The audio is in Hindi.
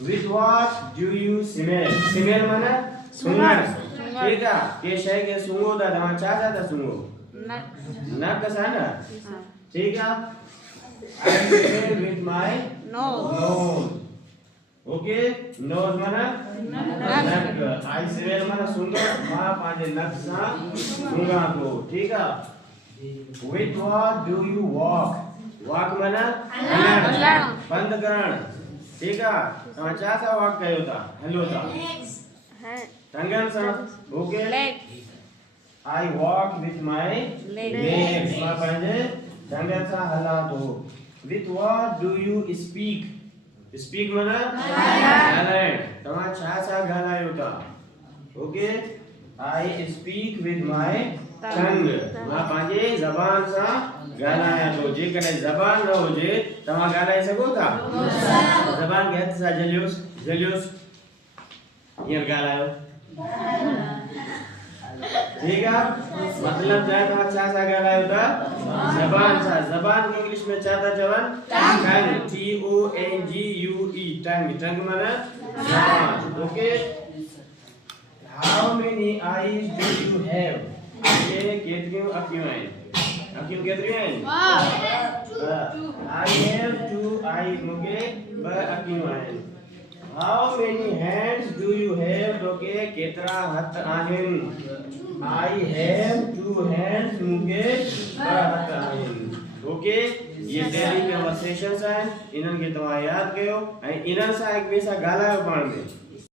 With what do you smell? Smell माने सूंघण। ठीक है? के शय के सूंघो था तव्हां छा था सूंघो? नक सां न? ठीक है? I smell with my nose. Okay? Nose माने नक। I smell माने सूंघण। मां पंहिंजे नक सां सूंघां थो। ठीक है? With what do you walk? Walk माने हलण, पंध करण। ठीक है? तव्हां छा सां वॉक कयो था? हलो था। टंगन सां। Okay? I walk with my legs. मां पंहिंजे टंगन सां हलां थो। With what do you speak? Speak माने ॻाल्हाइण। तव्हां छा सां ॻाल्हायो था? Okay? I speak with my tongue. मां पंहिंजे ज़बान सां ॻाल्हायां थो। जेकॾहिं ज़बान न हुजे तव्हां ॻाल्हाए सघो था? ज़बान खे हथ सां झलियोसि हींअर ॻाल्हायो। ठीक है? मतलब छा तव्हां छा सां ॻाल्हायो था? ज़बान सां। ज़बान खे इंग्लिश में छा था चवनि? टंग। TONGUE टंग। टंग माने ज़बान। Okay? How many eyes do you have? आपके केतिरियूं अखियूं आहिनि? अखियूं केतिरियूं आहिनि? I have 2 eyes. मूंखे 2 अखियूं आहिनि। How many hands do you have? तोखे केतिरा हथ आहिनि? I have 2 hands. मूंखे 2 हथ आहिनि। ओके? ये डेली कन्वर्सेशंस आहिनि। इन्हनि खे तव्हां यादि कयो ऐं इन्हनि सां हिक ॿिए सां ॻाल्हायो पाण में।